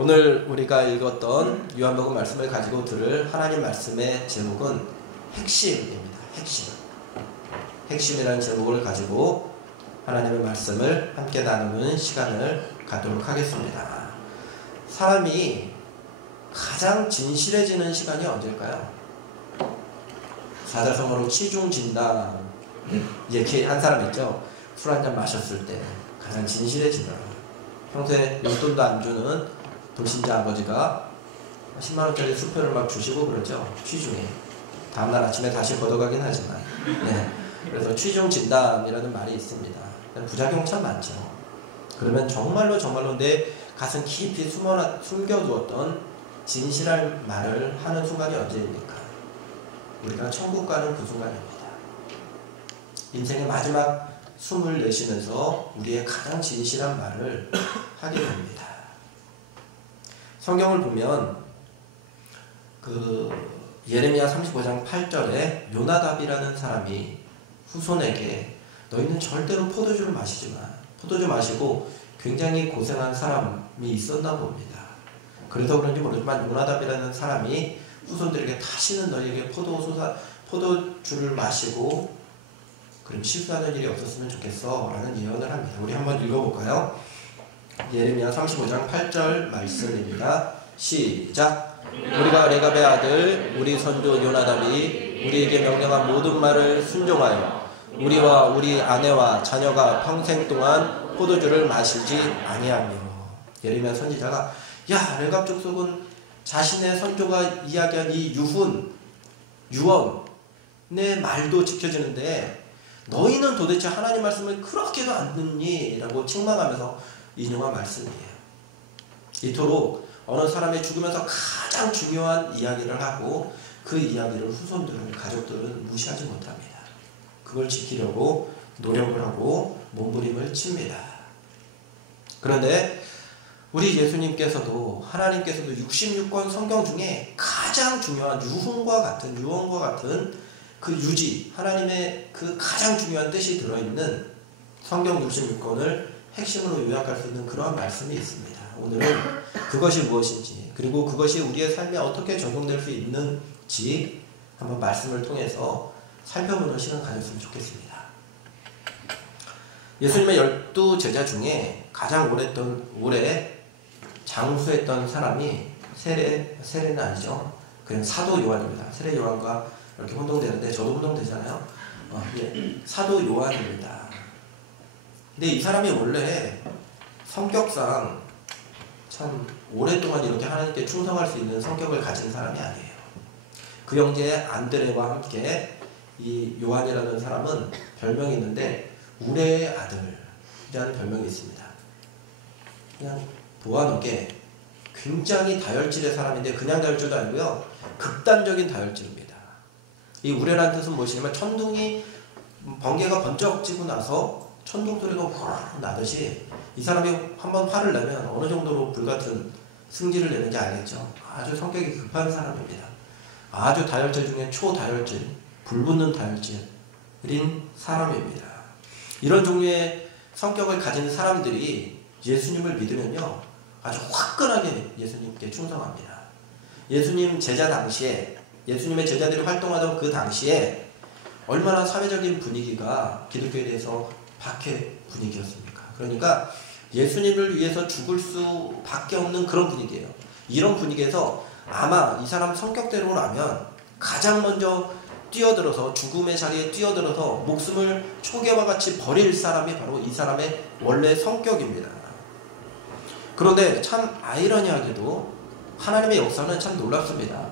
오늘 우리가 읽었던 요한복음 말씀을 가지고 들을 하나님 말씀의 제목은 핵심입니다. 핵심이라는 제목을 가지고 하나님의 말씀을 함께 나누는 시간을 갖도록 하겠습니다. 사람이 가장 진실해지는 시간이 언제일까요? 사자성어로 취중진담 얘기한 사람 있죠? 술 한잔 마셨을 때 가장 진실해지더라. 평소에 용돈도 안 주는 돌신자 아버지가 10만원짜리 수표를 막 주시고 그러죠. 취중에. 다음날 아침에 다시 걷어가긴 하지만. 네. 그래서 취중진담이라는 말이 있습니다. 부작용 참 많죠. 그러면 정말로 내 가슴 깊이 숨겨두었던 진실한 말을 하는 순간이 언제입니까? 우리가 천국 가는 그 순간입니다. 인생의 마지막 숨을 내쉬면서 우리의 가장 진실한 말을 하게 됩니다. 성경을 보면 예레미야 35장 8절에 요나답이라는 사람이 후손에게 너희는 절대로 포도주를 마시지 마. 포도주 마시고 굉장히 고생한 사람이 있었나 봅니다. 그래서 그런지 모르지만 요나답이라는 사람이 후손들에게 다시는 너희에게 포도주를 마시고 그럼 실수하는 일이 없었으면 좋겠어 라는 예언을 합니다. 우리 한번 읽어볼까요? 예레미야 35장 8절 말씀입니다. 시작. 우리가 레갑의 아들 우리 선조 요나답이 우리에게 명령한 모든 말을 순종하여 우리와 우리 아내와 자녀가 평생 동안 포도주를 마시지 아니하며. 예레미야 선지자가 야, 레갑 족속은 자신의 선조가 이야기한 이 유언의 말도 지켜지는데 너희는 도대체 하나님 말씀을 그렇게도 안 듣니? 라고 책망하면서 인용한 말씀이에요. 이토록 어느 사람이 죽으면서 가장 중요한 이야기를 하고 그 이야기를 후손들은, 가족들은 무시하지 못합니다. 그걸 지키려고 노력을 하고 몸부림을 칩니다. 그런데 우리 예수님께서도 하나님께서도 66권 성경 중에 가장 중요한 유언과 같은 그 유지, 하나님의 그 가장 중요한 뜻이 들어있는 성경 66권을 핵심으로 요약할 수 있는 그러한 말씀이 있습니다. 오늘은 그것이 무엇인지, 그리고 그것이 우리의 삶에 어떻게 적용될 수 있는지 한번 말씀을 통해서 살펴보는 시간 가졌으면 좋겠습니다. 예수님의 12제자 중에 가장 오래 장수했던 사람이 세례는 아니죠. 그냥 사도 요한입니다. 세례 요한과 이렇게 혼동되는데 저도 혼동되잖아요. 사도 요한입니다. 근데 이 사람이 원래 성격상 참 오랫동안 이렇게 하나님께 충성할 수 있는 성격을 가진 사람이 아니에요. 그 형제 안드레와 함께 이 요한이라는 사람은 별명이 있는데 우레의 아들이라는 별명이 있습니다. 그냥 보아놓게 굉장히 다혈질의 사람인데 그냥 다혈질도 아니고요. 극단적인 다혈질입니다. 이 우레라는 뜻은 무엇이냐면 천둥이 번개가 번쩍 찌고 나서 천둥 소리가 후루룩 나듯이 이 사람이 한번 화를 내면 어느 정도로 불같은 승질을 내는지 알겠죠. 아주 성격이 급한 사람입니다. 아주 다혈질 중에 초다혈질, 불붙는 다혈질인 사람입니다. 이런 종류의 성격을 가진 사람들이 예수님을 믿으면요 아주 화끈하게 예수님께 충성합니다. 예수님의 제자들이 활동하던 그 당시에 얼마나 사회적인 분위기가 기독교에 대해서 박해 분위기였습니까? 그러니까 예수님을 위해서 죽을 수밖에 없는 그런 분위기예요. 이런 분위기에서 아마 이 사람 성격대로라면 가장 먼저 뛰어들어서 죽음의 자리에 뛰어들어서 목숨을 초계와 같이 버릴 사람이 바로 이 사람의 원래 성격입니다. 그런데 참 아이러니하게도 하나님의 역사는 참 놀랍습니다.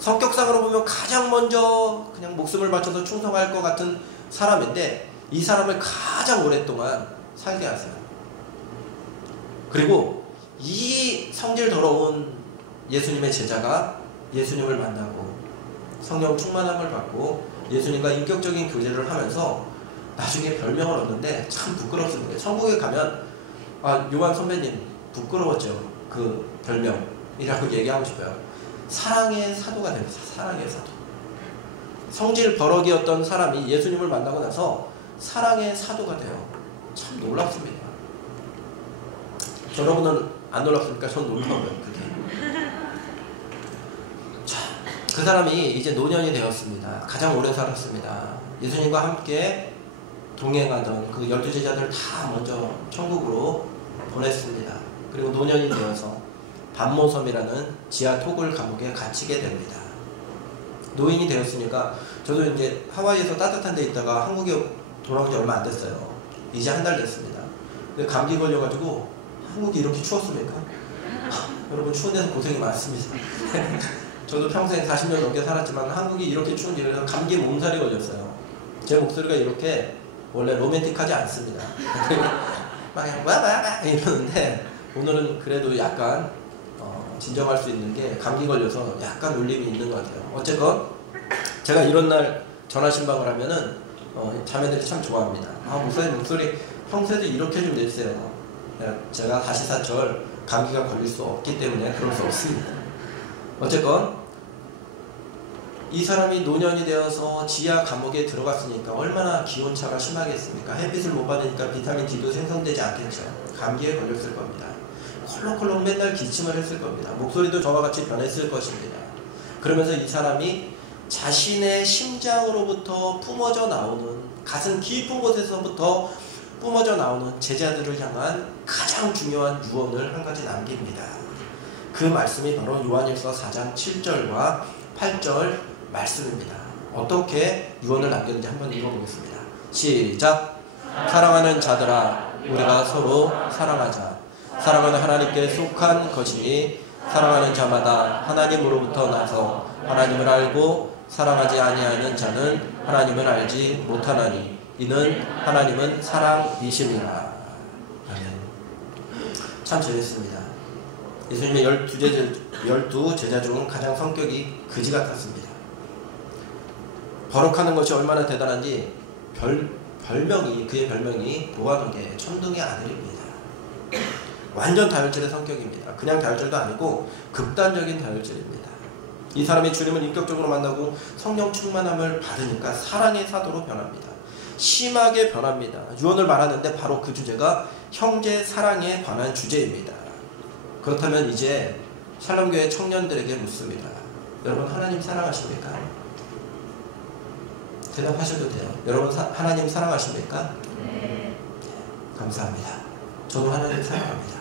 성격상으로 보면 가장 먼저 그냥 목숨을 바쳐서 충성할 것 같은 사람인데 이 사람을 가장 오랫동안 살게 하세요. 그리고 이 성질 더러운 예수님의 제자가 예수님을 만나고 성령 충만함을 받고 예수님과 인격적인 교제를 하면서 나중에 별명을 얻는데 참 부끄럽습니다. 천국에 가면 요한 선배님 부끄러웠죠. 그 별명이라고 얘기하고 싶어요. 사랑의 사도가 됩니다. 사랑의 사도. 성질 버럭이었던 사람이 예수님을 만나고 나서 사랑의 사도가 돼요. 참 놀랍습니다. 여러분은 안 놀랍습니까? 전 놀라워요. 그게. 자, 그 사람이 이제 노년이 되었습니다. 가장 오래 살았습니다. 예수님과 함께 동행하던 그 12제자들을 다 먼저 천국으로 보냈습니다. 그리고 노년이 되어서 반모섬이라는 지하 토굴 감옥에 갇히게 됩니다. 노인이 되었으니까 저도 이제 하와이에서 따뜻한 데 있다가 한국에 돌아온 지 얼마 안 됐어요. 이제 한 달 됐습니다. 근데 감기 걸려가지고 한국이 이렇게 추웠습니까? 여러분 추운 데서 고생이 많습니다. 저도 평생 40년 넘게 살았지만 한국이 이렇게 추운지 그래서 감기에 몸살이 걸렸어요. 제 목소리가 이렇게 원래 로맨틱하지 않습니다. 막 와와와 이러는데 오늘은 그래도 약간 진정할 수 있는 게 감기 걸려서 약간 울림이 있는 것 같아요. 어쨌건 제가 이런 날 전화 신방을 하면은 자매들이 참 좋아합니다. 목사님 목소리 평소에도 이렇게 좀 내주세요. 제가 다시 사철 감기가 걸릴 수 없기 때문에 그럴 수 없습니다. 어쨌건 이 사람이 노년이 되어서 지하 감옥에 들어갔으니까 얼마나 기온차가 심하겠습니까? 햇빛을 못 받으니까 비타민 D도 생성되지 않겠죠. 감기에 걸렸을 겁니다. 콜록콜록 맨날 기침을 했을 겁니다. 목소리도 저와 같이 변했을 것입니다. 그러면서 이 사람이 자신의 심장으로부터 뿜어져 나오는 가슴 깊은 곳에서부터 뿜어져 나오는 제자들을 향한 가장 중요한 유언을 한 가지 남깁니다. 그 말씀이 바로 요한일서 4장 7절과 8절 말씀입니다. 어떻게 유언을 남겼는지 한번 읽어보겠습니다. 시작! 사랑하는 자들아 우리가 서로 사랑하자. 사랑은 하나님께 속한 것이니 사랑하는 자마다 하나님으로부터 나서 하나님을 알고 사랑하지 아니하는 자는 하나님을 알지 못하나니 이는 하나님은 사랑이심이라. 참 재밌습니다. 예수님의 12제자 중 가장 성격이 그지 같았습니다. 버럭하는 것이 얼마나 대단한지 그의 별명이 보아동의 천둥의 아들입니다. 완전 다혈질의 성격입니다. 그냥 다혈질도 아니고 극단적인 다혈질입니다. 이 사람이 주님을 인격적으로 만나고 성령 충만함을 받으니까 사랑의 사도로 변합니다. 심하게 변합니다. 유언을 말하는데 바로 그 주제가 형제 사랑에 관한 주제입니다. 그렇다면 이제 샬롬교회 청년들에게 묻습니다. 여러분 하나님 사랑하십니까? 대답하셔도 돼요. 여러분 하나님 사랑하십니까? 네. 감사합니다. 저도 하나님 사랑합니다.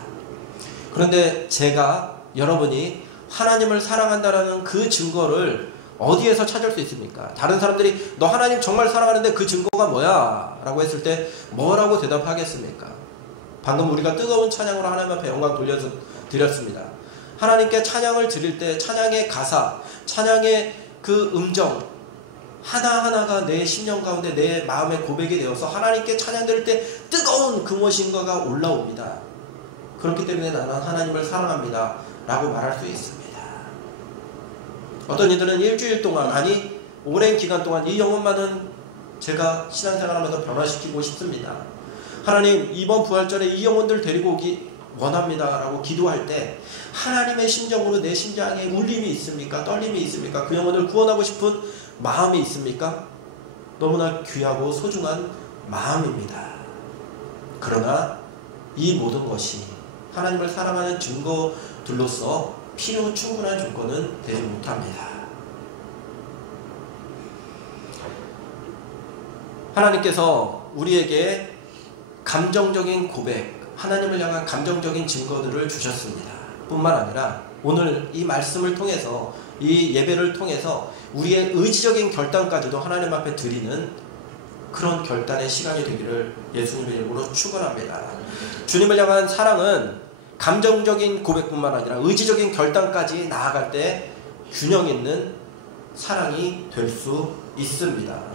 그런데 제가 여러분이 하나님을 사랑한다라는 그 증거를 어디에서 찾을 수 있습니까? 다른 사람들이 너 하나님 정말 사랑하는데 그 증거가 뭐야? 라고 했을 때 뭐라고 대답하겠습니까? 방금 우리가 뜨거운 찬양으로 하나님 앞에 영광 드렸습니다. 하나님께 찬양을 드릴 때 찬양의 가사, 찬양의 그 음정 하나하나가 내 심령 가운데 내 마음의 고백이 되어서 하나님께 찬양 드릴 때 뜨거운 그 무엇인가가 올라옵니다. 그렇기 때문에 나는 하나님을 사랑합니다 라고 말할 수 있습니다. 어떤 이들은 일주일 동안 아니 오랜 기간 동안 이 영혼만은 제가 신앙생활하면서 변화시키고 싶습니다. 하나님 이번 부활절에 이 영혼들 데리고 오기 원합니다 라고 기도할 때 하나님의 심정으로 내 심장에 울림이 있습니까? 떨림이 있습니까? 그 영혼을 구원하고 싶은 마음이 있습니까? 너무나 귀하고 소중한 마음입니다. 그러나 이 모든 것이 하나님을 사랑하는 증거들로서 필요 충분한 조건은 되지 못합니다. 하나님께서 우리에게 감정적인 고백, 하나님을 향한 감정적인 증거들을 주셨습니다. 뿐만 아니라 오늘 이 말씀을 통해서 이 예배를 통해서 우리의 의지적인 결단까지도 하나님 앞에 드리는 그런 결단의 시간이 되기를 예수님의 이름으로 축원합니다. 주님을 향한 사랑은 감정적인 고백뿐만 아니라 의지적인 결단까지 나아갈 때 균형 있는 사랑이 될 수 있습니다.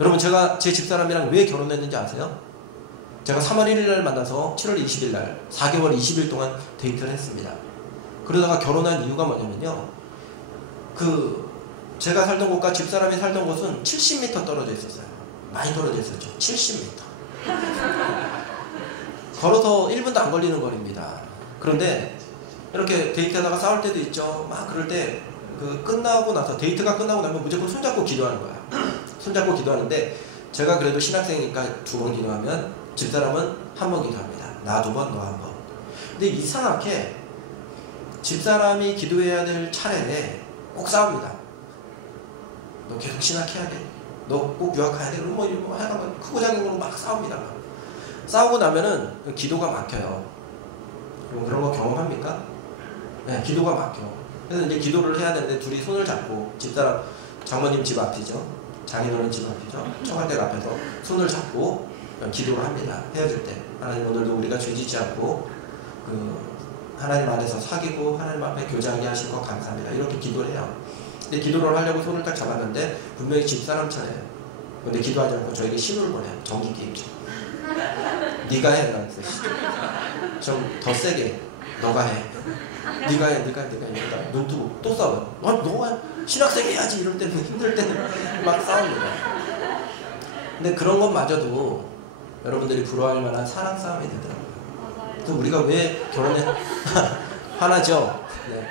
여러분 제가 제 집사람이랑 왜 결혼했는지 아세요? 제가 3월 1일 날 만나서 7월 20일 날 4개월 20일 동안 데이트를 했습니다. 그러다가 결혼한 이유가 뭐냐면요. 제가 살던 곳과 집사람이 살던 곳은 70m 떨어져 있었어요. 많이 떨어져 있었죠. 70m. 걸어서 1분도 안 걸리는 거리입니다. 그런데 이렇게 데이트하다가 싸울 때도 있죠. 막 그럴 때 끝나고 나서 데이트가 끝나고 나면 무조건 손잡고 기도하는 거야. 손잡고 기도하는데 제가 그래도 신학생이니까 2번 기도하면 집사람은 1번 기도합니다. 나 2번, 너 1번. 근데 이상하게 집사람이 기도해야 될 차례에 꼭 싸웁니다. 너 계속 신학해야 돼. 너 꼭 유학가야 돼. 뭐 하여간 크고 작은 걸로 막 싸웁니다. 싸우고 나면은 기도가 막혀요. 그런 거 경험합니까? 네, 기도가 막혀. 그래서 이제 기도를 해야 되는데 둘이 손을 잡고, 집사람, 장모님 집 앞이죠. 장인어른 집 앞이죠. 청와대 앞에서 손을 잡고 기도를 합니다. 헤어질 때. 하나님, 오늘도 우리가 죄짓지 않고 하나님 안에서 사귀고 하나님 앞에 교제하게 하신 것 감사합니다. 이렇게 기도를 해요. 근데 기도를 하려고 손을 딱 잡았는데 분명히 집사람 차례예요. 근데 기도하지 않고 저에게 신호를 보내요. 전기 게임처럼. 네가 해. 좀 더 세게. 너가 해. 네가 해. 이러다 눈 뜨고 또 싸워요. 너가 신학생 해야지. 이럴 때는, 힘들 때는 막 싸웁니다. 근데 그런 것마저도 여러분들이 부러워할 만한 사랑 싸움이 되더라고요. 그래서 우리가 왜 결혼에 화나죠? 네.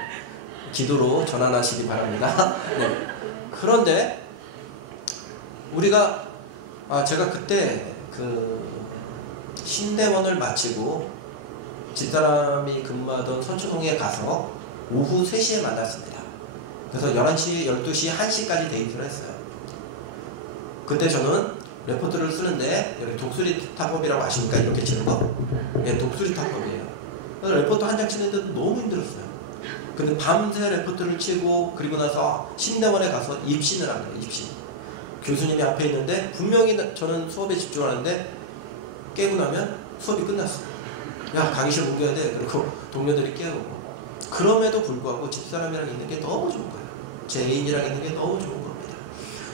기도로 전환하시기 바랍니다. 네. 그런데 우리가 제가 그때 신대원을 마치고 집사람이 근무하던 선초동에 가서 오후 3시에 만났습니다. 그래서 11시, 12시, 1시까지 데이트를 했어요. 그때 저는 레포트를 쓰는데, 여기 독수리 타법이라고 아십니까? 이렇게 치는 거? 네, 독수리 타법이에요. 그래서 레포트 한 장 치는데도 너무 힘들었어요. 근데 밤새 레포트를 치고, 그리고 나서 신대원에 가서 입신을 한 거예요. 입신. 교수님이 앞에 있는데 분명히 저는 수업에 집중하는데 깨고 나면 수업이 끝났어요. 야, 강의실 옮겨야 돼. 그리고 동료들이 깨우고. 그럼에도 불구하고 집사람이랑 있는 게 너무 좋은 거예요. 제 애인이랑 있는 게 너무 좋은 겁니다.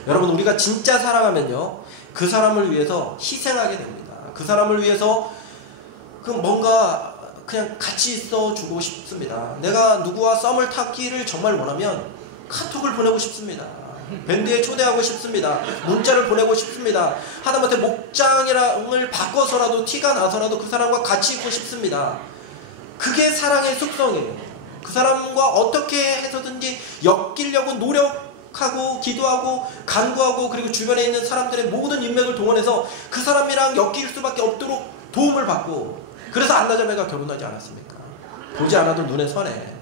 여러분, 우리가 진짜 사랑하면요, 그 사람을 위해서 희생하게 됩니다. 그 사람을 위해서 뭔가 그냥 같이 있어 주고 싶습니다. 내가 누구와 썸을 타기를 정말 원하면 카톡을 보내고 싶습니다. 밴드에 초대하고 싶습니다. 문자를 보내고 싶습니다. 하다못해 목장을 바꿔서라도, 티가 나서라도 그 사람과 같이 있고 싶습니다. 그게 사랑의 속성이에요. 그 사람과 어떻게 해서든지 엮이려고 노력하고 기도하고 간구하고, 그리고 주변에 있는 사람들의 모든 인맥을 동원해서 그 사람이랑 엮일 수밖에 없도록 도움을 받고, 그래서 안나자매가 결혼하지 않았습니까? 보지 않아도 눈에 선해.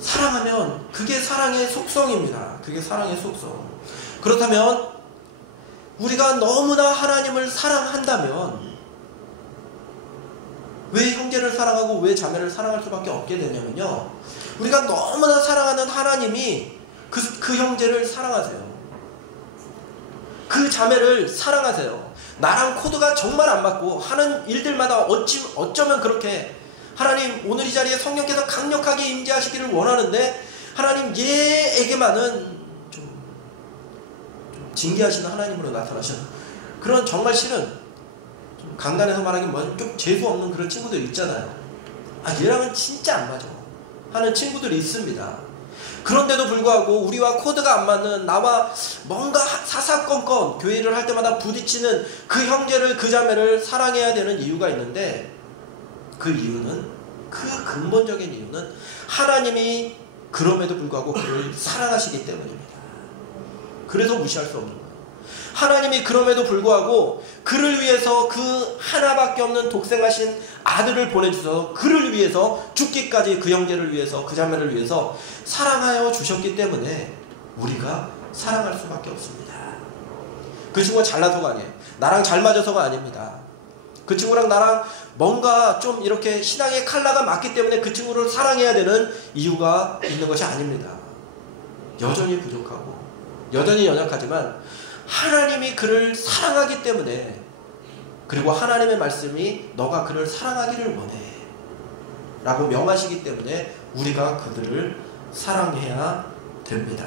사랑하면 그게 사랑의 속성입니다. 그게 사랑의 속성. 그렇다면 우리가 너무나 하나님을 사랑한다면 왜 형제를 사랑하고 왜 자매를 사랑할 수밖에 없게 되냐면요, 우리가 너무나 사랑하는 하나님이 그 형제를 사랑하세요. 그 자매를 사랑하세요. 나랑 코드가 정말 안 맞고 하는 일들마다 어쩌면 그렇게 하나님 오늘 이 자리에 성령께서 강력하게 임재하시기를 원하는데, 하나님 얘에게만은 좀 징계하시는 하나님으로 나타나시는 그런, 정말 싫은, 좀 강단에서 말하기는 좀 재수없는 그런 친구들 있잖아요. 얘랑은 진짜 안 맞아 하는 친구들이 있습니다. 그런데도 불구하고 우리와 코드가 안 맞는, 나와 뭔가 사사건건 교회를 할 때마다 부딪히는 그 형제를, 그 자매를 사랑해야 되는 이유가 있는데, 그 이유는, 그 근본적인 이유는 하나님이 그럼에도 불구하고 그를 사랑하시기 때문입니다. 그래서 무시할 수 없는 거예요. 하나님이 그럼에도 불구하고 그를 위해서 그 하나밖에 없는 독생하신 아들을 보내주셔서 그를 위해서 죽기까지, 그 형제를 위해서, 그 자매를 위해서 사랑하여 주셨기 때문에 우리가 사랑할 수밖에 없습니다. 그 친구가 잘나서가 아니에요. 나랑 잘 맞아서가 아닙니다. 그 친구랑 나랑 뭔가 좀 이렇게 신앙의 칼라가 맞기 때문에 그 친구를 사랑해야 되는 이유가 있는 것이 아닙니다. 여전히 부족하고 여전히 연약하지만 하나님이 그를 사랑하기 때문에, 그리고 하나님의 말씀이 너가 그를 사랑하기를 원해 라고 명하시기 때문에 우리가 그들을 사랑해야 됩니다.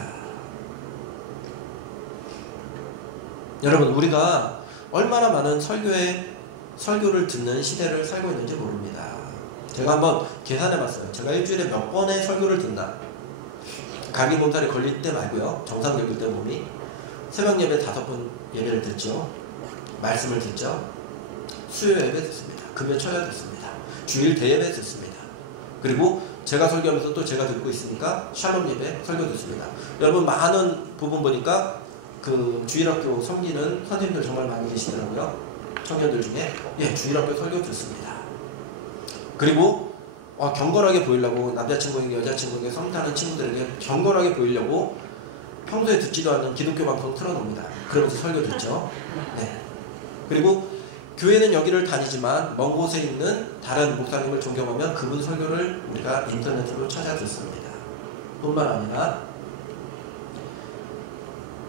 여러분, 우리가 얼마나 많은 설교를 듣는 시대를 살고 있는지 모릅니다. 제가 한번 계산해봤어요. 제가 일주일에 몇 번의 설교를 듣나. 감기 몸살이 걸릴 때 말고요, 정상 겪을 때 몸이. 새벽 예배 5번 예배를 듣죠. 말씀을 듣죠. 수요 예배 듣습니다. 금요 초여 듣습니다. 주일 대예배 듣습니다. 그리고 제가 설교하면서 또 제가 듣고 있으니까 샬롬 예배 설교 듣습니다. 여러분, 많은 부분 보니까 그 주일학교 섬기는 선생님들 정말 많이 계시더라고요. 청년들 중에 주일학교 설교 듣습니다. 그리고 경건하게 보이려고 남자친구에게 여자친구에게 썸 타는 친구들에게 경건하게 보이려고 평소에 듣지도 않는 기독교 방송 틀어놓습니다. 그러면서 설교 듣죠. 네. 그리고 교회는 여기를 다니지만 먼 곳에 있는 다른 목사님을 존경하면 그분 설교를 우리가 인터넷으로 찾아 듣습니다. 뿐만 아니라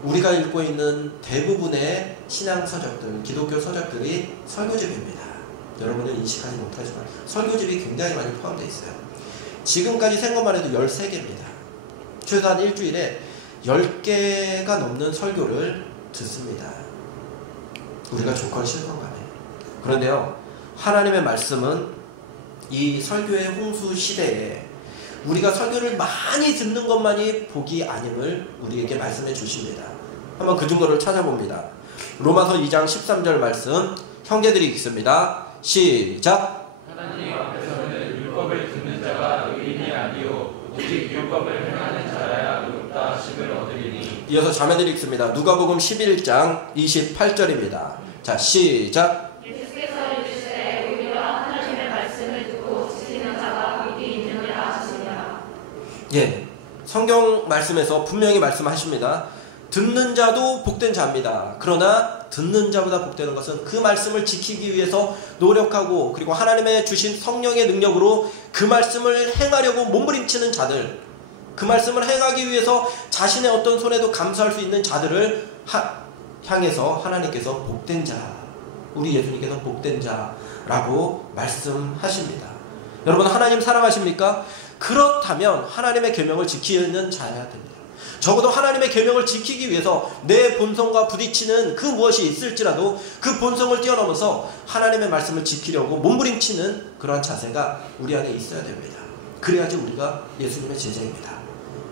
우리가 읽고 있는 대부분의 신앙 서적들, 기독교 서적들이 설교집입니다. 여러분은 인식하지 못하지만 설교집이 굉장히 많이 포함되어 있어요. 지금까지 센 것만 해도 13개입니다. 최소한 일주일에 10개가 넘는 설교를 듣습니다. 우리가 좋건 싫건 간에. 그런데요, 하나님의 말씀은 이 설교의 홍수 시대에 우리가 설교를 많이 듣는 것만이 복이 아님을 우리에게 말씀해 주십니다. 한번 그 증거를 찾아봅니다. 로마서 2장 13절 말씀, 형제들이 읽습니다. 시작. 하나님 앞에서는 율법을 듣는 자가 의인이 아니요 오직 율법을 행하는 자라야 의롭다 하심을 얻으리니. 이어서 자매들이 읽습니다. 누가복음 11장 28절입니다. 자, 시작. 예수께서 이르시되 우리가 하나님의 말씀을 듣고 지키는 자가 복이 있느니라 하시니라. 성경 말씀에서 분명히 말씀하십니다. 듣는 자도 복된 자입니다. 그러나 듣는 자보다 복되는 것은 그 말씀을 지키기 위해서 노력하고 그리고 하나님의 주신 성령의 능력으로 그 말씀을 행하려고 몸부림치는 자들, 그 말씀을 행하기 위해서 자신의 어떤 손에도 감수할 수 있는 자들을 향해서 하나님께서 복된 자, 우리 예수님께서 복된 자라고 말씀하십니다. 여러분, 하나님 사랑하십니까? 그렇다면 하나님의 계명을 지키는 자여야 됩니다. 적어도 하나님의 계명을 지키기 위해서 내 본성과 부딪히는 그 무엇이 있을지라도 그 본성을 뛰어넘어서 하나님의 말씀을 지키려고 몸부림치는 그러한 자세가 우리 안에 있어야 됩니다. 그래야지 우리가 예수님의 제자입니다.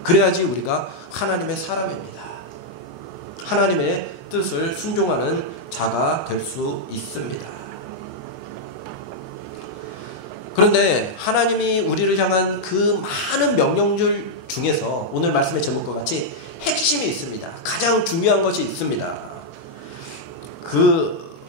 그래야지 우리가 하나님의 사람입니다. 하나님의 뜻을 순종하는 자가 될 수 있습니다. 그런데 하나님이 우리를 향한 그 많은 명령들 중에서 오늘 말씀의 제목과 같이 핵심이 있습니다. 가장 중요한 것이 있습니다.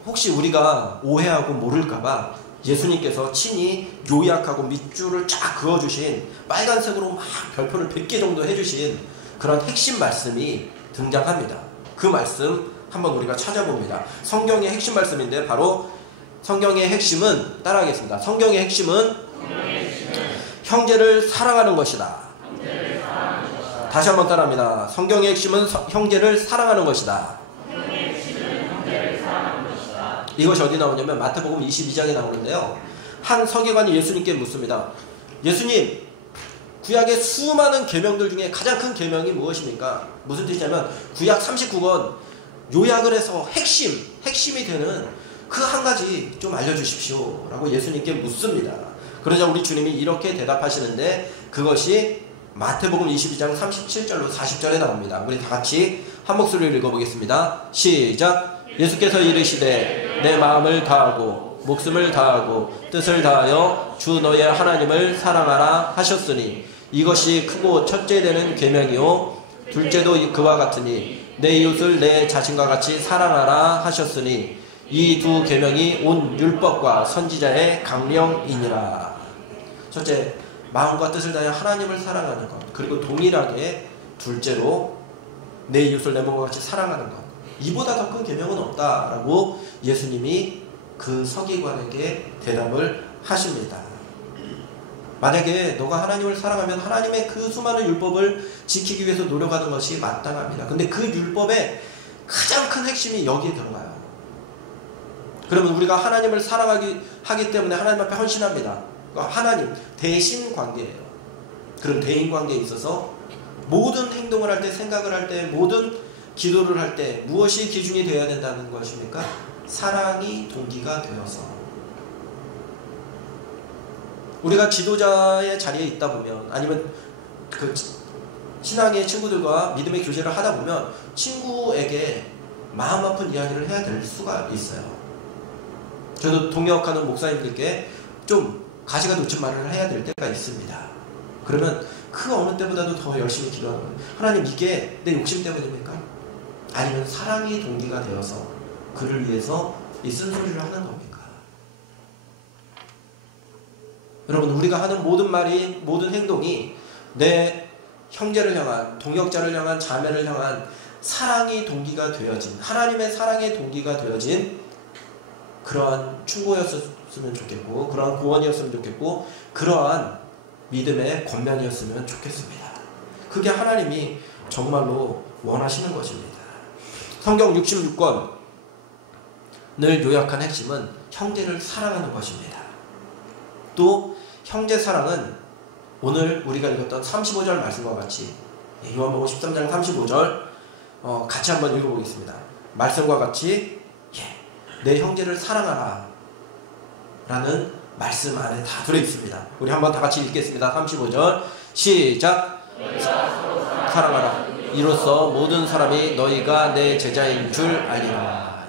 혹시 우리가 오해하고 모를까봐 예수님께서 친히 요약하고 밑줄을 쫙 그어주신 빨간색으로 막 별표를 100개 정도 해주신 그런 핵심 말씀이 등장합니다. 그 말씀 한번 우리가 찾아봅니다. 성경의 핵심 말씀인데 바로 성경의 핵심은 따라하겠습니다. 성경의 핵심은 형제를 사랑하는 것이다. 다시 한번 따라합니다. 성경의 핵심은 형제를 사랑하는 것이다. 이것이 어디 나오냐면 마태복음 22장에 나오는데요. 한 서기관이 예수님께 묻습니다. 예수님, 구약의 수많은 계명들 중에 가장 큰 계명이 무엇입니까? 무슨 뜻이냐면 구약 39권 요약을 해서 핵심이 되는 그 한 가지 좀 알려주십시오 라고 예수님께 묻습니다. 그러자 우리 주님이 이렇게 대답하시는데 그것이 마태복음 22장 37절로 40절에 나옵니다. 우리 다같이 한 목소리를 읽어보겠습니다. 시작. 예수께서 이르시되 내 마음을 다하고 목숨을 다하고 뜻을 다하여 주 너의 하나님을 사랑하라 하셨으니 이것이 크고 첫째 되는 계명이요 둘째도 그와 같으니 내 이웃을 내 자신과 같이 사랑하라 하셨으니 이 두 계명이 온 율법과 선지자의 강령이니라. 첫째, 마음과 뜻을 다하여 하나님을 사랑하는 것. 그리고 동일하게 둘째로 내 이웃을 내 몸과 같이 사랑하는 것. 이보다 더 큰 계명은 없다라고 예수님이 그 서기관에게 대답을 하십니다. 만약에 너가 하나님을 사랑하면 하나님의 그 수많은 율법을 지키기 위해서 노력하는 것이 마땅합니다. 근데 그 율법의 가장 큰 핵심이 여기에 들어가요. 그러면 우리가 하나님을 사랑하기 때문에 하나님 앞에 헌신합니다. 하나님 대신 관계예요. 그런 대인 관계에 있어서 모든 행동을 할 때, 생각을 할 때, 모든 기도를 할 때 무엇이 기준이 되어야 된다는 것입니까? 사랑이 동기가 되어서. 우리가 지도자의 자리에 있다 보면 아니면 그 신앙의 친구들과 믿음의 교제를 하다 보면 친구에게 마음 아픈 이야기를 해야 될 수가 있어요. 저도 동역하는 목사님들께 좀 가시가 놓친 말을 해야 될 때가 있습니다. 그러면 그 어느 때보다도 더 열심히 기도하는 거예요. 하나님, 이게 내 욕심 때문입니까? 아니면 사랑이 동기가 되어서 그를 위해서 이 쓴소리를 하는 겁니까? 여러분, 우리가 하는 모든 말이, 모든 행동이 내 형제를 향한, 동역자를 향한, 자매를 향한 사랑이 동기가 되어진, 하나님의 사랑의 동기가 되어진 그러한 충고였으면 좋겠고, 그러한 구원이었으면 좋겠고, 그러한 믿음의 권면이었으면 좋겠습니다. 그게 하나님이 정말로 원하시는 것입니다. 성경 66권을 요약한 핵심은 형제를 사랑하는 것입니다. 또 형제 사랑은 오늘 우리가 읽었던 35절 말씀과 같이, 요한복음 13장 35절 같이 한번 읽어보겠습니다. 말씀과 같이 내 형제를 사랑하라 라는 말씀 안에 다 들어있습니다. 우리 한번 다 같이 읽겠습니다. 35절 시작. 사랑하라. 이로써 모든 사람이 너희가 내 제자인 줄 알리라.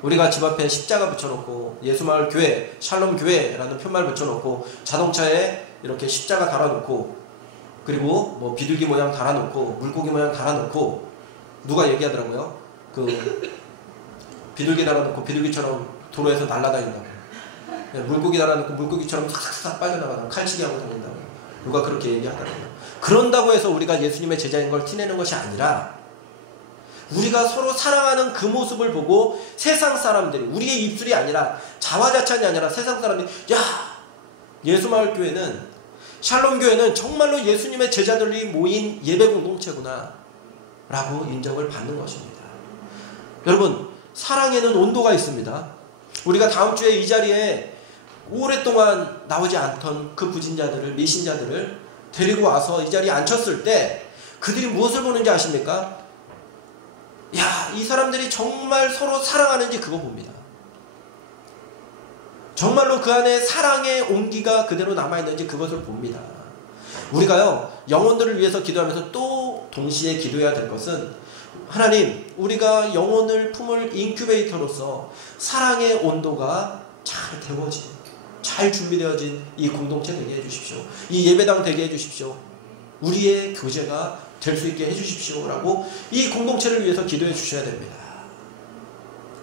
우리가 집 앞에 십자가 붙여놓고 예수마을 교회, 샬롬 교회라는 편말 붙여놓고 자동차에 이렇게 십자가 달아놓고, 그리고 뭐 비둘기 모양 달아놓고 물고기 모양 달아놓고, 누가 얘기하더라고요. 그 비둘기 달아놓고 비둘기처럼 도로에서 날아다닌다고, 물고기 달아놓고 물고기처럼 싹싹 빠져나가다가 칼치기 하고 다닌다고, 누가 그렇게 얘기하더라고요. 그런다고 해서 우리가 예수님의 제자인 걸 티내는 것이 아니라, 우리가 서로 사랑하는 그 모습을 보고 세상 사람들이, 우리의 입술이 아니라, 자화자찬이 아니라 세상 사람들이, 야, 예수마을 교회는, 샬롬 교회는 정말로 예수님의 제자들이 모인 예배 공동체구나 라고 인정을 받는 것입니다. 여러분, 사랑에는 온도가 있습니다. 우리가 다음 주에 이 자리에 오랫동안 나오지 않던 그 부진자들을, 미신자들을 데리고 와서 이 자리에 앉혔을 때 그들이 무엇을 보는지 아십니까? 야, 이 사람들이 정말 서로 사랑하는지 그거 봅니다. 정말로 그 안에 사랑의 온기가 그대로 남아있는지 그것을 봅니다. 우리가요, 영혼들을 위해서 기도하면서 또 동시에 기도해야 될 것은, 하나님, 우리가 영혼을 품을 인큐베이터로서 사랑의 온도가 잘 데워진, 잘 준비되어진 이 공동체 되게 해주십시오. 이 예배당 되게 해주십시오. 우리의 교제가 될 수 있게 해주십시오 라고 이 공동체를 위해서 기도해 주셔야 됩니다.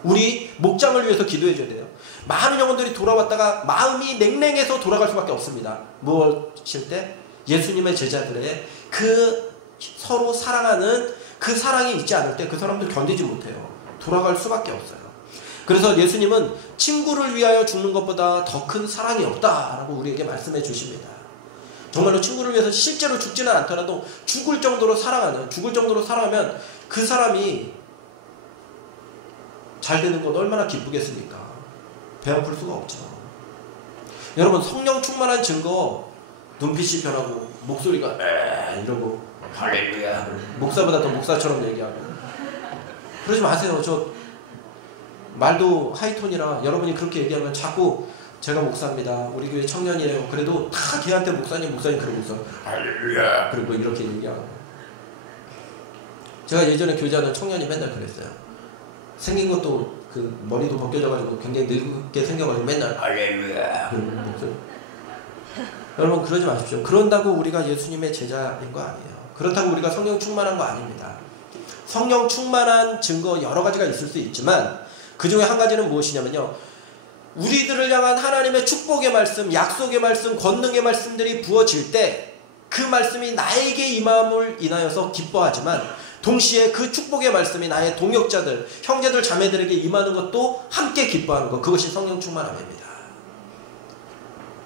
우리 목장을 위해서 기도해 줘야 돼요. 많은 영혼들이 돌아왔다가 마음이 냉랭해서 돌아갈 수밖에 없습니다. 무엇일 때? 예수님의 제자들의 그 서로 사랑하는 그 사랑이 있지 않을 때 그 사람들 견디지 못해요. 돌아갈 수밖에 없어요. 그래서 예수님은 친구를 위하여 죽는 것보다 더 큰 사랑이 없다라고 우리에게 말씀해 주십니다. 정말로 친구를 위해서 실제로 죽지는 않더라도 죽을 정도로 사랑하면 그 사람이 잘 되는 건 얼마나 기쁘겠습니까? 배 아플 수가 없죠. 여러분, 성령 충만한 증거, 눈빛이 변하고 목소리가 이러고 할렐루야, 목사보다 더 목사처럼 얘기하고, 그러지 마세요. 저 말도 하이톤이라 여러분이 그렇게 얘기하면 자꾸 제가 목사입니다, 우리 교회 청년이에요, 그래도 다 걔한테 목사님 그러고 있어, 할렐루야, 그리고 이렇게 얘기하고. 제가 예전에 교제하던 청년이 맨날 그랬어요. 생긴 것도 그 머리도 벗겨져가지고 굉장히 늙게 생겨가지고 맨날 할렐루야 그리고 목소리. 여러분, 그러지 마십시오. 그런다고 우리가 예수님의 제자인 거 아니에요. 그렇다고 우리가 성령 충만한 거 아닙니다. 성령 충만한 증거 여러 가지가 있을 수 있지만 그 중에 한 가지는 무엇이냐면요, 우리들을 향한 하나님의 축복의 말씀, 약속의 말씀, 권능의 말씀들이 부어질 때 그 말씀이 나에게 임함을 인하여서 기뻐하지만 동시에 그 축복의 말씀이 나의 동역자들, 형제들, 자매들에게 임하는 것도 함께 기뻐하는 것, 그것이 성령 충만함입니다.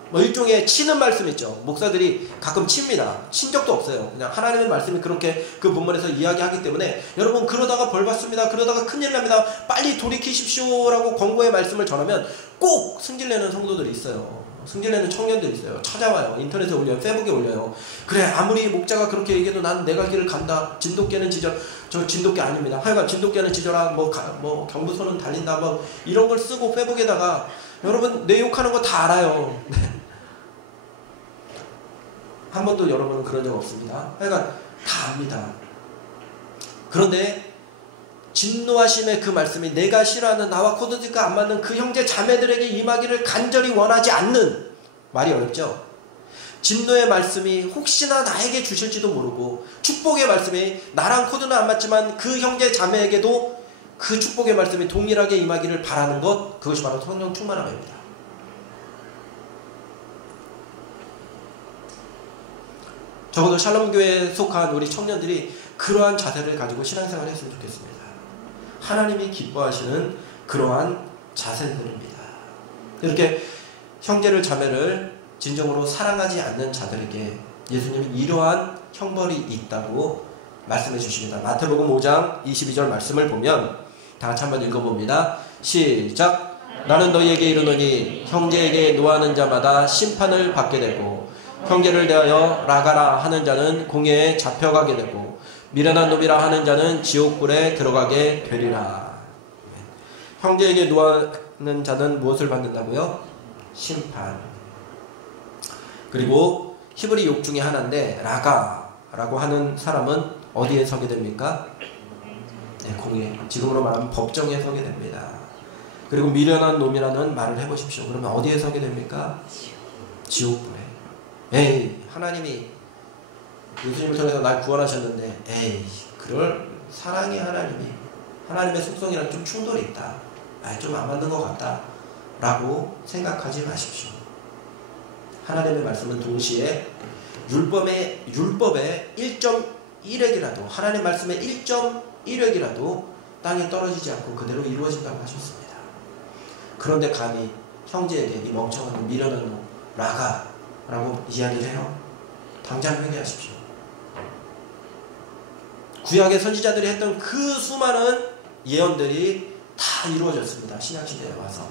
뭐 일종의 치는 말씀 있죠. 목사들이 가끔 칩니다. 친 적도 없어요. 그냥 하나님의 말씀이 그렇게 그 본문에서 이야기하기 때문에, 여러분, 그러다가 벌 받습니다, 그러다가 큰일 납니다, 빨리 돌이키십시오 라고 권고의 말씀을 전하면 꼭 승질내는 성도들이 있어요. 승질내는 청년들이 있어요. 찾아와요. 인터넷에 올려요. 페북에 올려요. 그래, 아무리 목자가 그렇게 얘기해도 난 내가 길을 간다. 진돗개는 지절. 저 진돗개 아닙니다. 하여간 진돗개는 지져라. 뭐 경부선은 달린다. 뭐 이런 걸 쓰고 페북에다가, 여러분, 내 욕하는 거 다 알아요. 한 번도 여러분은 그런 적 없습니다. 하여간 다 압니다. 그런데 진노하심의 그 말씀이 내가 싫어하는, 나와 코드가 안 맞는 그 형제 자매들에게 임하기를 간절히 원하지 않는, 말이 어렵죠. 진노의 말씀이 혹시나 나에게 주실지도 모르고, 축복의 말씀이 나랑 코드는 안 맞지만 그 형제 자매에게도 그 축복의 말씀이 동일하게 임하기를 바라는 것, 그것이 바로 성령 충만함입니다. 적어도 샬롬교회에 속한 우리 청년들이 그러한 자세를 가지고 신앙생활을 했으면 좋겠습니다. 하나님이 기뻐하시는 그러한 자세들입니다. 이렇게 형제를 자매를 진정으로 사랑하지 않는 자들에게 예수님은 이러한 형벌이 있다고 말씀해 주십니다. 마태복음 5장 22절 말씀을 보면 다 같이 한번 읽어봅니다. 시작. 나는 너희에게 이르노니 형제에게 노하는 자마다 심판을 받게 되고 형제를 대하여 라가라 하는 자는 공회에 잡혀가게 되고 미련한 놈이라 하는 자는 지옥불에 들어가게 되리라. 형제에게 노하는 자는 무엇을 받는다고요? 심판. 그리고 히브리 욕 중에 하나인데 라가라고 하는 사람은 어디에 서게 됩니까? 네, 공회. 지금으로 말하면 법정에 서게 됩니다. 그리고 미련한 놈이라는 말을 해보십시오. 그러면 어디에 서게 됩니까? 지옥불에. 에이, 하나님이 예수님을 통해서 날 구원하셨는데 에이, 그럴 사랑의 하나님이 하나님의 속성이랑 좀 충돌이 있다. 좀 안 맞는 것 같다 라고 생각하지 마십시오. 하나님의 말씀은 동시에 율법의 1.1획이라도 하나님 말씀의 1.1획이라도 땅에 떨어지지 않고 그대로 이루어진다고 하셨습니다. 그런데 감히 형제에게 이 멍청한 미련한 놈 라가라고 이야기를 해요. 당장 회개하십시오. 구약의 선지자들이 했던 그 수많은 예언들이 다 이루어졌습니다. 신약시대에 와서.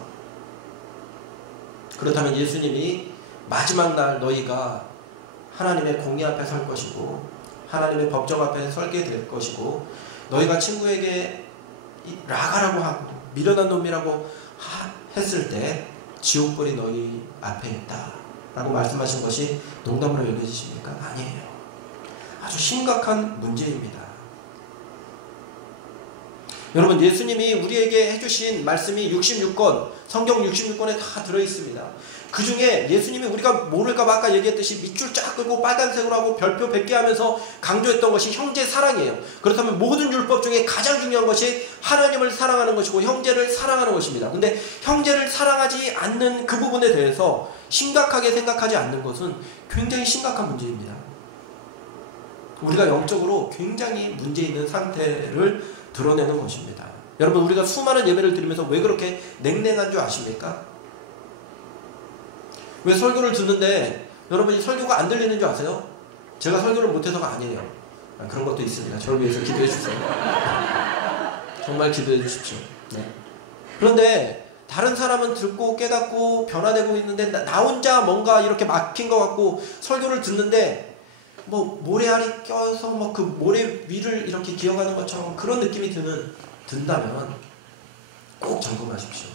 그렇다면 예수님이 마지막 날 너희가 하나님의 공의 앞에 설 것이고 하나님의 법정 앞에 설게 될 것이고 너희가 친구에게 라가라고 하고 미련한 놈이라고 했을 때 지옥불이 너희 앞에 있다 라고 말씀하신 것이 농담으로 여겨지십니까? 아니에요. 아주 심각한 문제입니다. 여러분, 예수님이 우리에게 해주신 말씀이 66권, 성경 66권에 다 들어있습니다. 그 중에 예수님이 우리가 모를까봐 아까 얘기했듯이 밑줄 쫙 끄고 빨간색으로 하고 별표 100개 하면서 강조했던 것이 형제 사랑이에요. 그렇다면 모든 율법 중에 가장 중요한 것이 하나님을 사랑하는 것이고 형제를 사랑하는 것입니다. 근데 형제를 사랑하지 않는 그 부분에 대해서 심각하게 생각하지 않는 것은 굉장히 심각한 문제입니다. 우리가 영적으로 굉장히 문제 있는 상태를 드러내는 것입니다. 여러분, 우리가 수많은 예배를 드리면서 왜 그렇게 냉랭한 줄 아십니까? 왜 설교를 듣는데 여러분이 설교가 안 들리는 줄 아세요? 제가 설교를 못해서가 아니에요. 그런 것도 있습니다. 저를 위해서 기도해 주세요. 정말 기도해 주십시오. 네. 그런데 다른 사람은 듣고 깨닫고 변화되고 있는데 나 혼자 뭔가 이렇게 막힌 것 같고 설교를 듣는데 뭐 모래알이 껴서 뭐 그 모래 위를 이렇게 기어가는 것처럼 그런 느낌이 든다면 꼭 점검하십시오.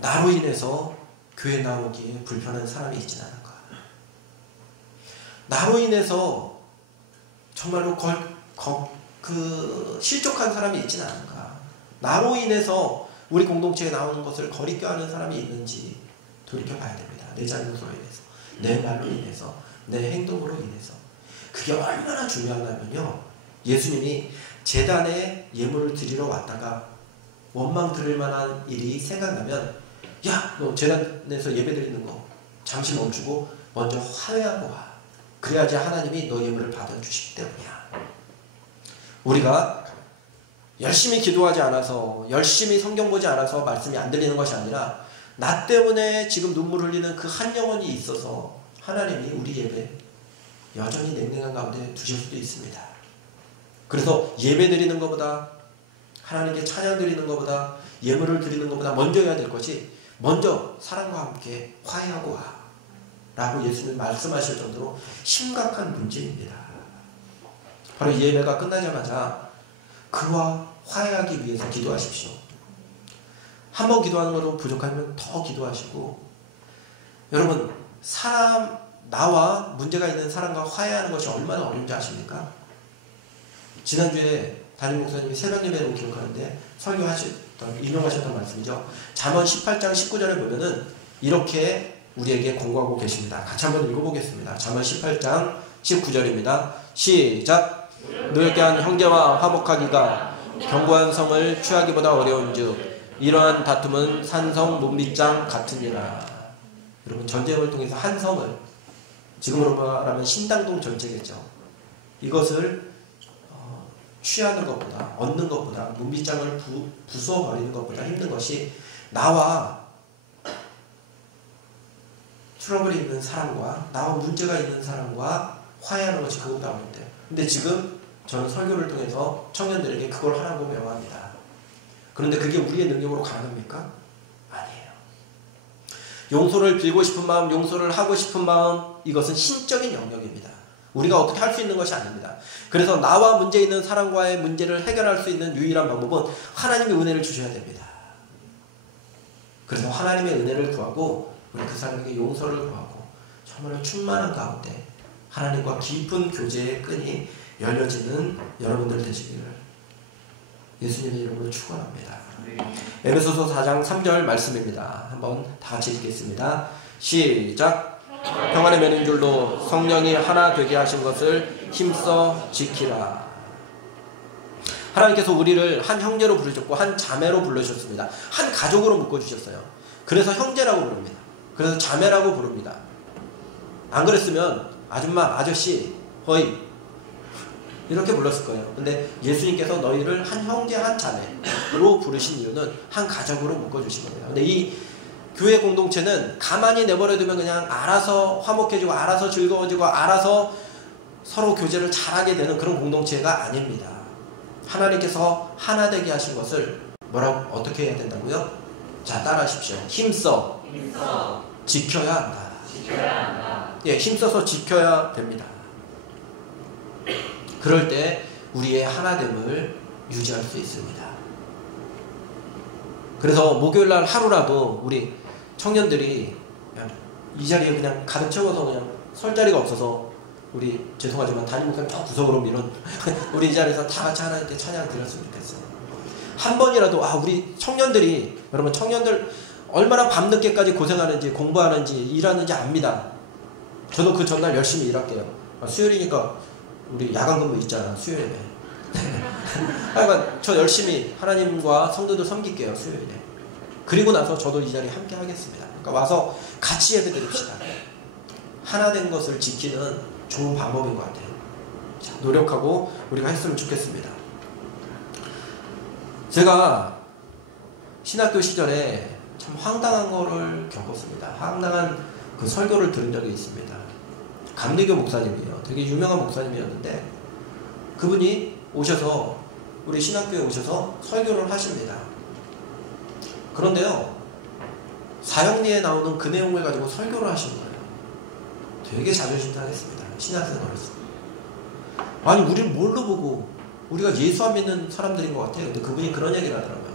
나로 인해서 교회 나오기에 불편한 사람이 있지는 않은가? 나로 인해서 정말로 실족한 사람이 있지는 않은가? 나로 인해서 우리 공동체에 나오는 것을 거리껴하는 사람이 있는지 돌이켜봐야 됩니다. 내 잘못으로 인해서, 내 말로 인해서, 내 행동으로 인해서. 그게 얼마나 중요하냐면요, 예수님이 제단에 예물을 드리러 왔다가 원망 들을 만한 일이 생각나면 야, 너 제단에서 예배 드리는 거 잠시 멈추고 먼저 화해하고 와. 그래야지 하나님이 너 예물을 받아주시기 때문이야. 우리가 열심히 기도하지 않아서, 열심히 성경 보지 않아서 말씀이 안 들리는 것이 아니라 나 때문에 지금 눈물 흘리는 그 한 영혼이 있어서 하나님이 우리 예배 여전히 냉랭한 가운데 두실 수도 있습니다. 그래서 예배 드리는 것보다, 하나님께 찬양 드리는 것보다, 예물을 드리는 것보다 먼저 해야 될 것이 먼저 사랑과 함께 화해하고 와 라고 예수님 말씀하실 정도로 심각한 문제입니다. 바로 예배가 끝나자마자 그와 화해하기 위해서 기도하십시오. 한 번 기도하는 것도 부족하면 더 기도하시고, 여러분, 나와 문제가 있는 사람과 화해하는 것이 얼마나 어려운지 아십니까? 지난주에 담임 목사님이 새벽 예배로 기록하는데 유명하셨던 말씀이죠. 잠언 18장 19절에 보면은 이렇게 우리에게 권고하고 계십니다. 같이 한번 읽어보겠습니다. 잠언 18장 19절입니다. 시작. 노역한 형제와 화목하기가 견고한 성을 취하기보다 어려운즉 이러한 다툼은 산성 못밑장 같으니라. 여러분, 전쟁을 통해서 한 성을, 지금으로 말하면 신당동 전쟁이죠. 이것을 취하는 것보다, 얻는 것보다, 문빗장을 부숴버리는 것보다 힘든 것이 나와 트러블이 있는 사람과, 나와 문제가 있는 사람과 화해하는 것이 그것보다 어렵대요. 근데 지금 저는 설교를 통해서 청년들에게 그걸 하라고 명합니다. 그런데 그게 우리의 능력으로 가능합니까? 아니에요. 용서를 빌고 싶은 마음, 용서를 하고 싶은 마음, 이것은 신적인 영역입니다. 우리가 어떻게 할 수 있는 것이 아닙니다. 그래서 나와 문제 있는 사람과의 문제를 해결할 수 있는 유일한 방법은 하나님의 은혜를 주셔야 됩니다. 그래서 하나님의 은혜를 구하고 우리 그 사람에게 용서를 구하고 정말 충만한 가운데 하나님과 깊은 교제의 끈이 열려지는 여러분들 되시기를 예수님의 이름으로 축원합니다. 에베소서 4장 3절 말씀입니다. 한번 다 같이 읽겠습니다. 시작. 평안의 매는 줄로 성령이 하나 되게 하신 것을 힘써 지키라. 하나님께서 우리를 한 형제로 부르셨고 한 자매로 불러주셨습니다. 한 가족으로 묶어주셨어요. 그래서 형제라고 부릅니다. 그래서 자매라고 부릅니다. 안 그랬으면 아줌마, 아저씨, 허이 이렇게 불렀을 거예요. 근데 예수님께서 너희를 한 형제, 한 자매로 부르신 이유는 한 가족으로 묶어주신 겁니다. 근데 이 교회 공동체는 가만히 내버려두면 그냥 알아서 화목해지고 알아서 즐거워지고 알아서 서로 교제를 잘하게 되는 그런 공동체가 아닙니다. 하나님께서 하나 되게 하신 것을 뭐라고 어떻게 해야 된다고요? 자, 따라하십시오. 힘써 지켜야 한다. 예, 힘써서 지켜야 됩니다. 그럴 때 우리의 하나됨을 유지할 수 있습니다. 그래서 목요일날 하루라도 우리 청년들이 이 자리에 그냥 가득 채워서 그냥 설 자리가 없어서 우리 죄송하지만 담임 목사님 저 구석으로 미룬 우리 이 자리에서 다 같이 하나님께 찬양 드렸으면 좋겠어요. 한 번이라도 우리 청년들이, 여러분 청년들 얼마나 밤늦게까지 고생하는지 공부하는지 일하는지 압니다. 저도 그 전날 열심히 일할게요. 수요일이니까 우리 야간 근무 있잖아, 수요일에. 하여간 저 열심히 하나님과 성도들 섬길게요, 수요일에. 그리고 나서 저도 이 자리에 함께 하겠습니다. 그러니까 와서 같이 예배 드립시다. 하나 된 것을 지키는 좋은 방법인 것 같아요. 자, 노력하고 우리가 했으면 좋겠습니다. 제가 신학교 시절에 참 황당한 거를 겪었습니다. 황당한 그 설교를 들은 적이 있습니다. 감리교 목사님이에요. 되게 유명한 목사님이었는데 그분이 오셔서 우리 신학교에 오셔서 설교를 하십니다. 그런데요, 사형리에 나오는 그 내용을 가지고 설교를 하신 거예요. 되게 자존심 상했습니다. 신학생으로서. 아니, 우리를 뭘로 보고, 우리가 예수 안 믿는 사람들인 것 같아요. 근데 그분이 그런 얘기를 하더라고요.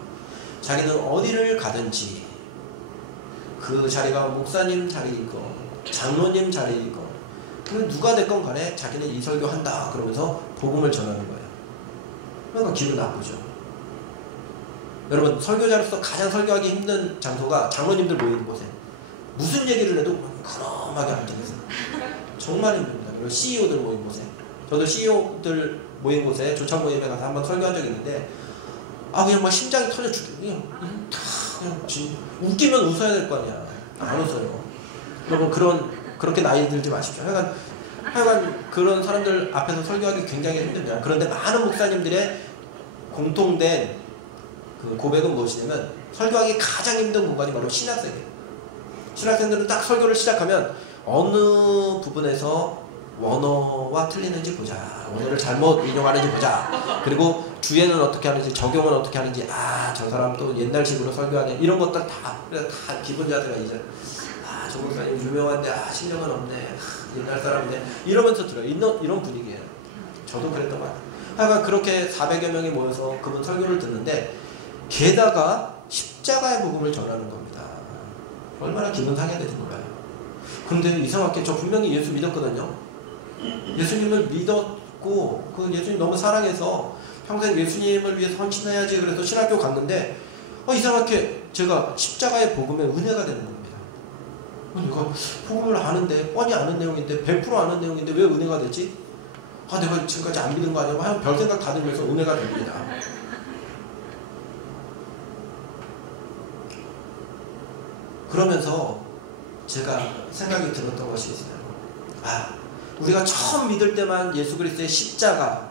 자기는 어디를 가든지 그 자리가 목사님 자리이건 장로님 자리이건 누가 됐건 간에 자기는 이 설교한다 그러면서 복음을 전하는 거예요. 그러니까 기분 나쁘죠. 여러분, 설교자로서 가장 설교하기 힘든 장소가 장로님들 모이는 곳에 무슨 얘기를 해도 그럼하게 앉아있어요. 정말 힘듭니다. 그리고 CEO들 모인 곳에, 저도 CEO들 모인 곳에 조창 모임에 가서 한번 설교한 적이 있는데 그냥 막 심장이 터져 죽겠어요. 그냥 웃기면 웃어야 될 거 아니야. 안 웃어요. 여러분, 그렇게 나이 들지 마십시오. 하여간 그런 사람들 앞에서 설교하기 굉장히 힘듭니다. 그런데 많은 목사님들의 공통된 그 고백은 무엇이냐면 설교하기 가장 힘든 공간이 바로 신학생이에요. 신학생들은 딱 설교를 시작하면 어느 부분에서 원어와 틀리는지 보자, 원어를 잘못 인용하는지 보자, 그리고 주예는 어떻게 하는지, 적용은 어떻게 하는지, 저 사람 또 옛날식으로 설교하네, 이런 것들 다 기본자들가 이제 저 목사님 유명한데 실력은 없네, 옛날 사람인데 이러면서 들어요. 이런 분위기예요. 저도 그랬던 것 같아요. 하여간 그렇게 400여 명이 모여서 그분 설교를 듣는데 게다가 십자가의 복음을 전하는 겁니다. 얼마나 기분 상해야 되는 거예요. 그런데 이상하게 저 분명히 예수 믿었거든요. 예수님을 믿었고 그 예수님 너무 사랑해서 평생 예수님을 위해서 헌신해야지 그래서 신학교 갔는데 이상하게 제가 십자가의 복음에 은혜가 되는 겁니다. 이거 복음을 아는데, 뻔히 아는 내용인데, 100% 아는 내용인데 왜 은혜가 되지? 내가 지금까지 안 믿은 거 아니야? 별 생각 다 들면서 은혜가 됩니다. 그러면서 제가 생각이 들었던 것이 있어요. 우리가 처음 믿을 때만 예수 그리스도의 십자가가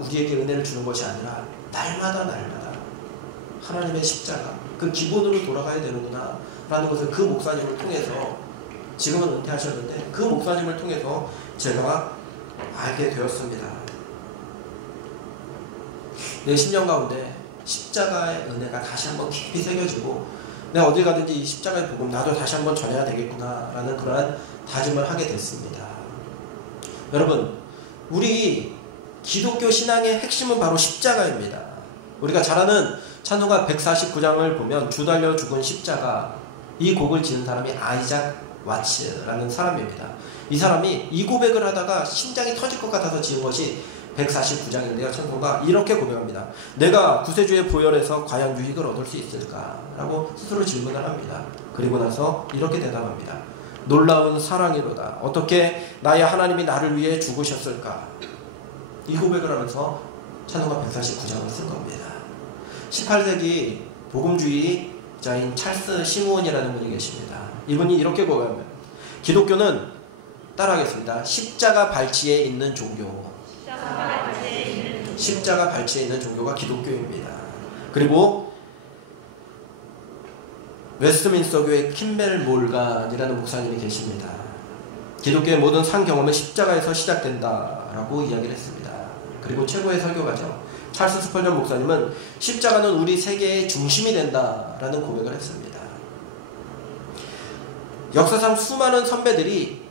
우리에게 은혜를 주는 것이 아니라 날마다 하나님의 십자가, 그 기본으로 돌아가야 되는구나 라는 것을 그 목사님을 통해서, 지금은 은퇴하셨는데 그 목사님을 통해서 제가 알게 되었습니다. 내 심령 가운데 십자가의 은혜가 다시 한번 깊이 새겨지고, 내가 어딜 가든지 이 십자가의 복음 나도 다시 한번 전해야 되겠구나 라는 그러한 다짐을 하게 됐습니다. 여러분, 우리 기독교 신앙의 핵심은 바로 십자가입니다. 우리가 잘 아는 찬송가 149장을 보면 주 달려 죽은 십자가, 이 곡을 지은 사람이 아이작 와츠라는 사람입니다. 이 사람이 이 고백을 하다가 심장이 터질 것 같아서 지은 것이 149장인데요. 찬송가 이렇게 고백합니다. 내가 구세주의 보혈에서 과연 유익을 얻을 수 있을까? 라고 스스로 질문을 합니다. 그리고 나서 이렇게 대답합니다. 놀라운 사랑이로다. 어떻게 나의 하나님이 나를 위해 죽으셨을까? 이 고백을 하면서 찬송가 149장을 쓴 겁니다. 18세기 복음주의자인 찰스 시므온이라는 분이 계십니다. 이분이 이렇게 고백합니다. 기독교는, 따라하겠습니다. 십자가 발치에 있는 종교. 십자가 발치에 있는 종교가 기독교입니다. 그리고 웨스트민스터 교회 킴벨 몰간이라는 목사님이 계십니다. 기독교의 모든 상 경험은 십자가에서 시작된다라고 이야기를 했습니다. 그리고 최고의 설교가죠. 찰스 스펄전 목사님은 십자가는 우리 세계의 중심이 된다라는 고백을 했습니다. 역사상 수많은 선배들이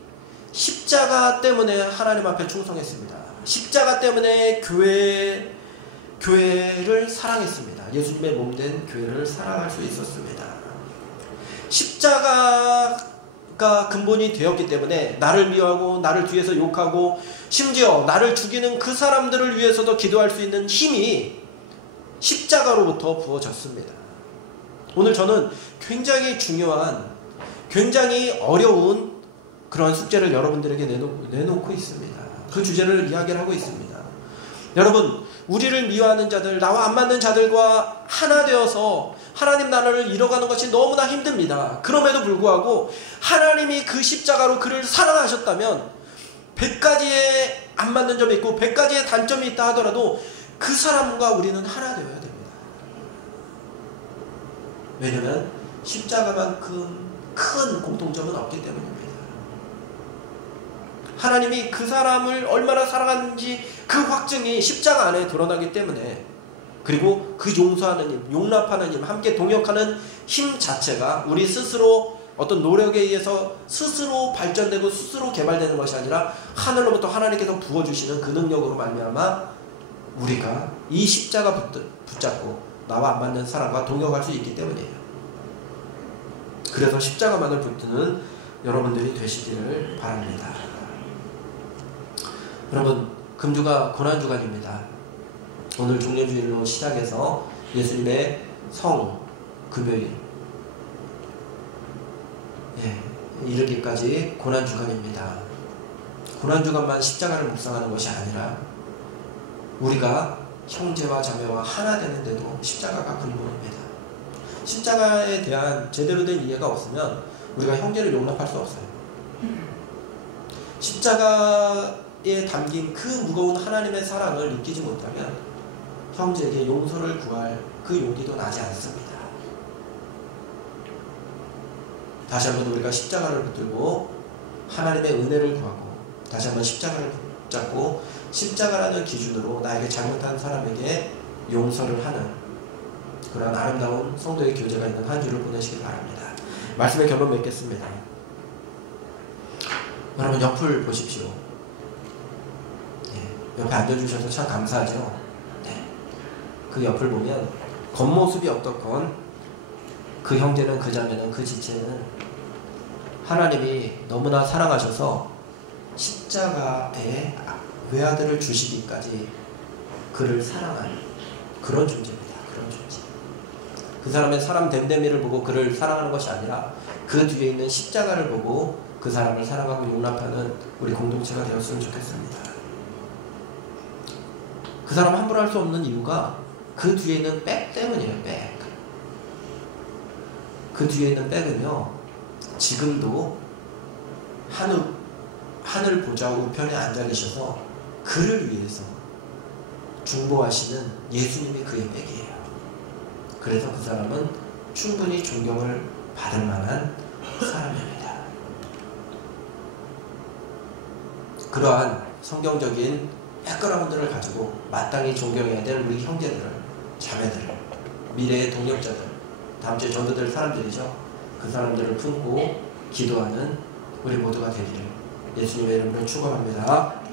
십자가 때문에 하나님 앞에 충성했습니다. 십자가 때문에 교회를 사랑했습니다. 예수님의 몸된 교회를 사랑할 수 있었습니다. 십자가가 근본이 되었기 때문에 나를 미워하고 나를 뒤에서 욕하고 심지어 나를 죽이는 그 사람들을 위해서도 기도할 수 있는 힘이 십자가로부터 부어졌습니다. 오늘 저는 굉장히 중요한, 굉장히 어려운 그런 숙제를 여러분들에게 내놓고 있습니다. 그 주제를 이야기를 하고 있습니다. 여러분, 우리를 미워하는 자들, 나와 안 맞는 자들과 하나 되어서 하나님 나라를 이뤄가는 것이 너무나 힘듭니다. 그럼에도 불구하고 하나님이 그 십자가로 그를 사랑하셨다면 100가지의 안 맞는 점이 있고 100가지의 단점이 있다 하더라도 그 사람과 우리는 하나 되어야 됩니다. 왜냐하면 십자가만큼 큰 공통점은 없기 때문입니다. 하나님이 그 사람을 얼마나 사랑하는지 그 확증이 십자가 안에 드러나기 때문에, 그리고 그 용서하는 힘, 용납하는 힘, 함께 동역하는 힘 자체가 우리 스스로 어떤 노력에 의해서 스스로 발전되고 스스로 개발되는 것이 아니라 하늘로부터 하나님께서 부어주시는 그 능력으로 말미암아 우리가 이 십자가 붙잡고 나와 안 맞는 사람과 동역할 수 있기 때문이에요. 그래서 십자가만을 붙드는 여러분들이 되시기를 바랍니다. 여러분, 금주가 고난주간입니다. 오늘 종려주일로 시작해서 예수님의 성 금요일 이르기까지 고난주간입니다. 고난주간만 십자가를 묵상하는 것이 아니라 우리가 형제와 자매와 하나 되는데도 십자가가 근본입니다. 십자가에 대한 제대로 된 이해가 없으면 우리가 형제를 용납할 수 없어요. 십자가에 담긴 그 무거운 하나님의 사랑을 느끼지 못하면 형제에게 용서를 구할 그 용기도 나지 않습니다. 다시 한번 우리가 십자가를 붙들고 하나님의 은혜를 구하고 다시 한번 십자가를 붙잡고 십자가라는 기준으로 나에게 잘못한 사람에게 용서를 하는 그런 아름다운 성도의 교제가 있는 한 주를 보내시길 바랍니다. 말씀의 결론 맺겠습니다. 여러분, 옆을 보십시오. 옆에 앉아주셔서 참 감사하죠. 그 옆을 보면 겉모습이 어떻건 그 형제는, 그 자매는, 그 지체는 하나님이 너무나 사랑하셔서 십자가에 외아들을 주시기까지 그를 사랑한 그런 존재입니다. 그런 존재. 그 사람의 사람 됨됨이를 보고 그를 사랑하는 것이 아니라 그 뒤에 있는 십자가를 보고 그 사람을 사랑하고 용납하는 우리 공동체가 되었으면 좋겠습니다. 그 사람 함부로 할 수 없는 이유가 그 뒤에 있는 백 때문이에요. 백. 그 뒤에 있는 백은요, 지금도 하늘 보좌 우편에 앉아 계셔서 그를 위해서 중보하시는 예수님이 그의 백이에요. 그래서 그 사람은 충분히 존경을 받을 만한 사람입니다. 그러한 성경적인 백그라운드를 가지고 마땅히 존경해야 될 우리 형제들을, 자매들을, 미래의 동력자들, 다음 주에 전도될 사람들이죠. 그 사람들을 품고 기도하는 우리 모두가 되기를 예수님의 이름으로 축원합니다.